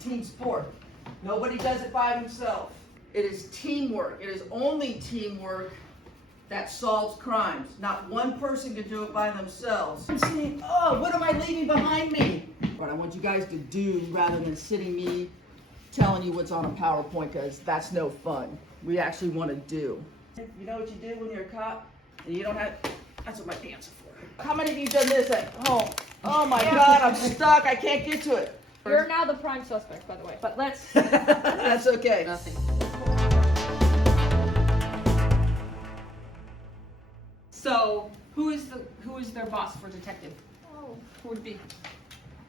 team sport. Nobody does it by themselves. It is teamwork. It is only teamwork that solves crimes. Not one person can do it by themselves. I'm saying, oh, what am I leaving behind me? What I want you guys to do rather than sitting me telling you what's on a PowerPoint, because that's no fun. We actually want to do. You know what you do when you're a cop? And you don't have, that's what my pants are for. How many of you done this at home? Oh my God, I'm stuck, I can't get to it. You're now the prime suspect, by the way, but let's. That's okay. Nothing. So, who is their boss for detective? Oh. Who would it be?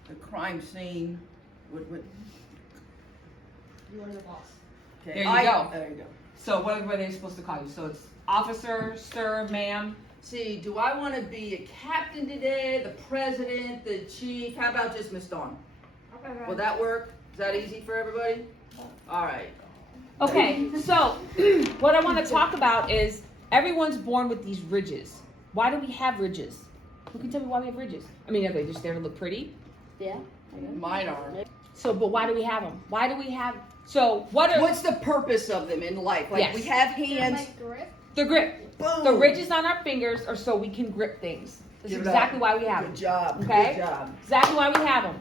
The crime scene would You are the boss. okay. There you go. There you go. So what are they supposed to call you? So it's officer, sir, ma'am. See, do I want to be a captain today, the president, the chief? How about just Miss Dawn? Will that work? Is that easy for everybody? All right. Okay, so what I want to talk about is everyone's born with these ridges. Why do we have ridges? Who can tell me why we have ridges? I mean, are they just there to look pretty? Yeah. Mine are. So, but why do we have them? Why do we have? So, what are? What's the purpose of them in life? Like Yes. we have hands. Like grip. The grip. Boom. The ridges on our fingers are so we can grip things. That's Give it exactly up. why we have Good them. job. Okay? Good job. Exactly why we have them.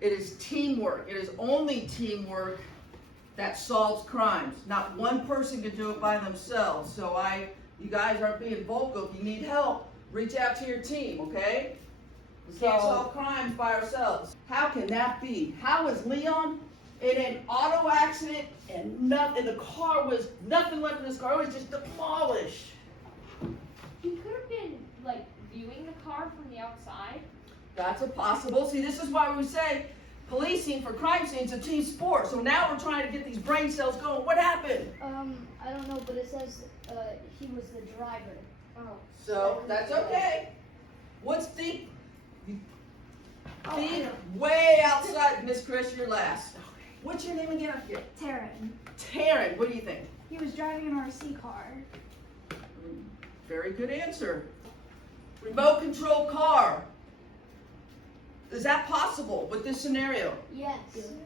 It is teamwork. It is only teamwork that solves crimes. Not one person can do it by themselves. So you guys aren't being vocal. If you need help, reach out to your team, okay? We can't solve crimes by ourselves. How can that be? How is Leon in an auto accident and nothing? The car was nothing left in his car. It was just demolished. He could have been like viewing the car from the outside. That's a possible. See, this is why we say policing for crime scenes is a team sport. So now we're trying to get these brain cells going. What happened? I don't know, but it says he was the driver. Oh. So that's okay. What's think way outside? Miss Chris, you're last. What's your name again? I forget. Taryn. Taryn, what do you think? He was driving an RC car. Very good answer. Remote control car. Is that possible with this scenario? Yes.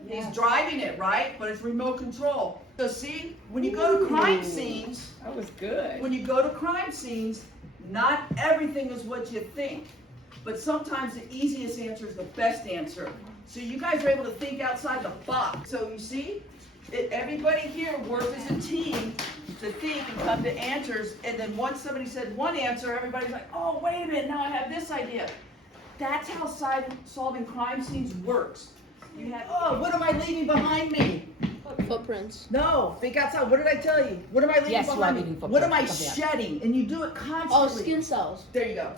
He's driving it, right? But it's remote control. So see, when you go to crime scenes, That was good. when you go to crime scenes, not everything is what you think. But sometimes the easiest answer is the best answer. So you guys are able to think outside the box. So you see, everybody here works as a team to think and come to answers. And then once somebody said one answer, everybody's like, oh, wait a minute, now I have this idea. That's how solving crime scenes works. You have, oh, what am I leaving behind me? Footprints. No, think outside. What did I tell you? What am I leaving Yes, you are behind me? leaving What am I footprints. Okay. shedding? And you do it constantly. Oh, skin cells. There you go.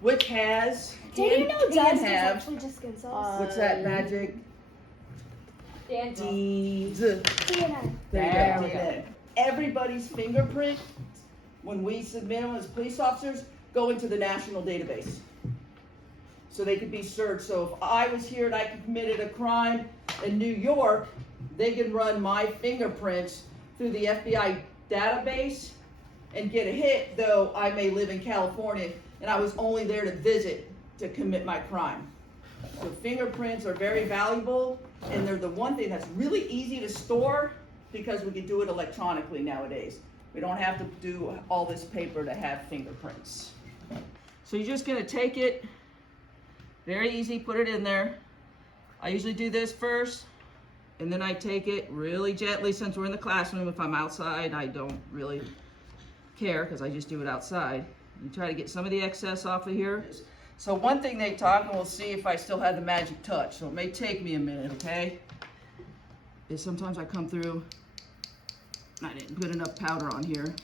Which has, Did you know can dust is have, actually just skin cells? what's that magic? DNA. DNA. There There you we go. DNA. Everybody's fingerprint, when we submit them as police officers, go into the national database. So they could be searched. So if I was here and I committed a crime in New York, they can run my fingerprints through the FBI database and get a hit, though I may live in California and I was only there to visit to commit my crime. So fingerprints are very valuable, and they're the one thing that's really easy to store because we can do it electronically nowadays. We don't have to do all this paper to have fingerprints. So you're just gonna take it, very easy, put it in there. I usually do this first, and then I take it really gently. Since we're in the classroom, if I'm outside, I don't really care because I just do it outside. You try to get some of the excess off of here. So one thing they talk, and we'll see if I still have the magic touch, so it may take me a minute, okay? Is sometimes I come through, I didn't put enough powder on here,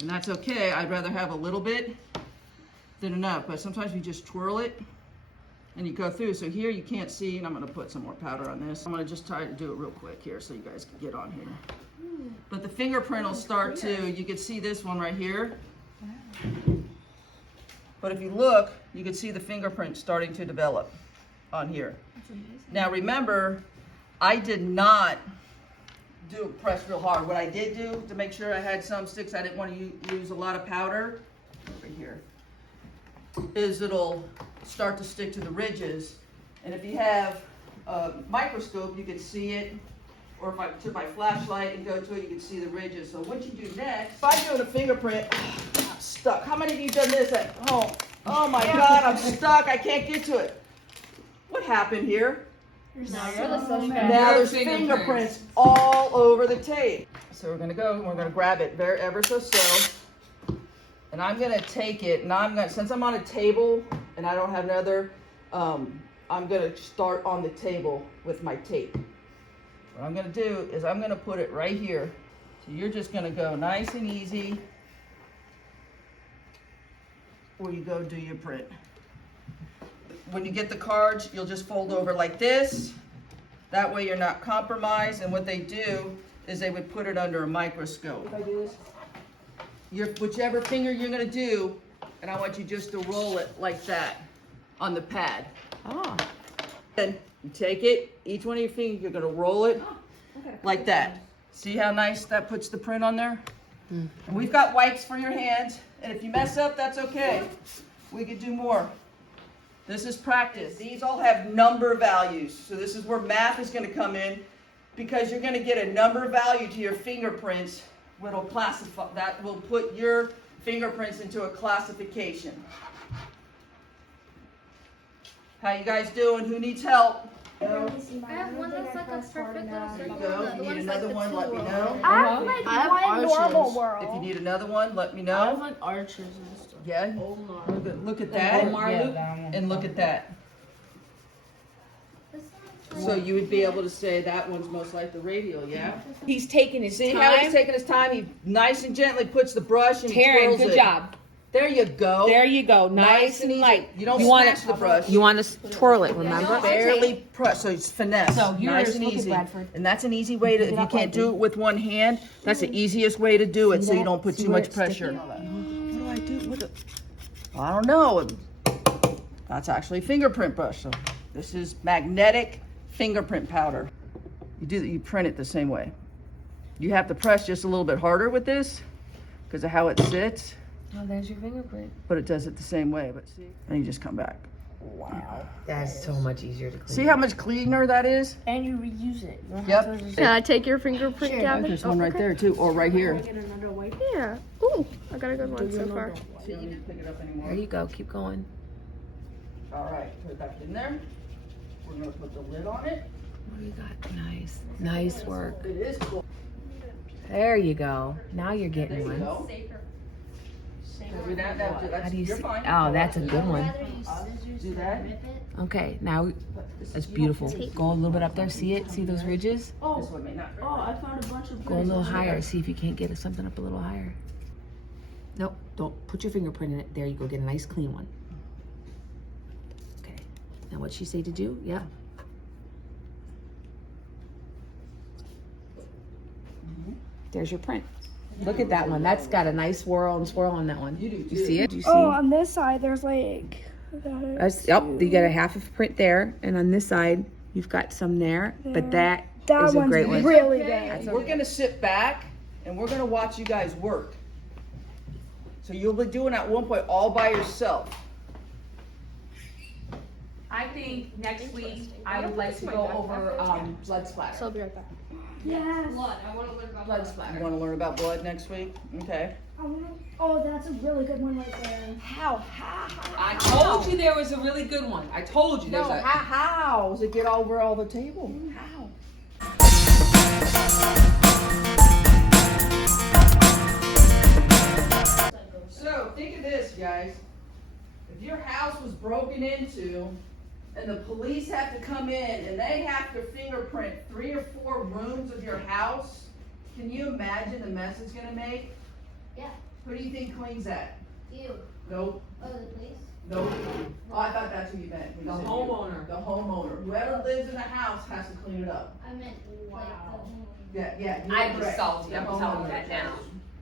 and that's okay. I'd rather have a little bit than enough, but sometimes you just twirl it and you go through. So here you can't see, and I'm gonna put some more powder on this. I'm gonna just try to do it real quick here so you guys can get on here. But the fingerprint will start to, you can see this one right here. But if you look, you can see the fingerprint starting to develop on here. Now remember, I did not press real hard. What I did do to make sure I had some sticks, I didn't want to use a lot of powder over here, is it'll start to stick to the ridges. And if you have a microscope, you could see it. Or if I took my flashlight and go to it, you could see the ridges. So what you do next, if I'm doing a fingerprint, I'm stuck. How many of you done this at home? Oh my God, I'm stuck, I can't get to it. What happened here? Now there's fingerprints all over the tape. So we're gonna go and we're gonna grab it ever so. And I'm gonna take it and since I'm on a table and I don't have another, I'm gonna start on the table with my tape. What I'm gonna do is I'm gonna put it right here. So you're just gonna go nice and easy where you go do your print. When you get the cards, you'll just fold over like this. That way you're not compromised. And what they do is they would put it under a microscope. If I do this, whichever finger you're gonna do, and I want you just to roll it like that on the pad. Oh. Then you take it, each one of your fingers, you're gonna roll it like that. See how nice that puts the print on there? And we've got wipes for your hands, and if you mess up, that's okay. We could do more. This is practice. These all have number values. So this is where math is gonna come in, because you're gonna get a number value to your fingerprints, that'll classify, that will put your fingerprints into a classification. How you guys doing? Who needs help? I have one that's like a perfect little There you circle. go. If you need another one, let me know. I have like I have one normal arches. world. If you need another one, let me I have know. like arches and stuff. Yeah. Oh my. Look at Club that. Marley? And look at that. This one's So you would be able to say that one's most like the radial, yeah? He's taking his See time. how he's taking his time? He nice and gently puts the brush and he Taryn, twirls good it. job. There you go. There you go. Nice and easy. light. You don't wanna- smash the brush. You want to twirl it, remember? Barely press, so it's finesse. So yours, nice and look at easy. Bradford. And that's an easy way to, if Get you up can't like do it with one hand, that's the easiest way to do it, See so you that? don't put See too where much it's pressure. sticky? What do I do? I don't know. That's actually a fingerprint brush. So this is magnetic fingerprint powder. You print it the same way. You have to press just a little bit harder with this because of how it sits, Oh, there's your fingerprint. but it does it the same way. But see, and you just come back. Wow. That's so much easier to clean. See how much cleaner that is? And you reuse it. You don't Yep. have to just- Can I take your fingerprint, Gavin? There's one right there too, or right here. Get another wipe. Yeah. Ooh, I got a good one so far. See, you don't need to pick it up anymore. There you go. Keep going. All right, put it back in there. We're gonna put the lid on it. What do you got? Nice. Nice work. It is cool. There you go. Now you're There getting you one. go. safer. How do you You're see? fine. Oh, that's a good one. Rather use scissors Do than that. rip it. Okay, now that's beautiful. Go a little bit up there. See it? See those ridges? This Oh, one may not. oh, I found a bunch of Go a little higher. See if you can't get something up a little higher. Nope. Don't put your fingerprint in it. There you go. Get a nice clean one. Okay. Now what'd she say to do? Yeah. There's your print. Look at that one. That's got a nice swirl and swirl on that one. You do You too. see it? Do you see? Oh, on this side, there's like. That's, yep, you got a half of print there, and on this side, you've got some there, but that That is a one's great one. really Okay. big. We're gonna sit back and we're gonna watch you guys work. So you'll be doing at one point all by yourself. I think next week I would like to go over blood splatter. So I'll be right back. Yes. Blood. I want to learn about Blood blood. You splatter. wanna learn about blood next week? Okay. Oh, that's a really good one right there. How? I told you there was a really good one. I told you No, there's a. how? Does it get over all the table? How? So think of this, guys. If your house was broken into and the police have to come in and they have to fingerprint 3 or 4 rooms of your house, can you imagine the mess it's gonna make? Yeah. Who do you think cleans that? You. Nope. Oh, the police? Nope. Oh, I thought that's who you meant. when you The said you. homeowner. The homeowner. Whoever lives in the house has to clean it up. I meant like the Yeah, yeah. you I'm were just correct. salty. The I'm telling you homeowner. that now.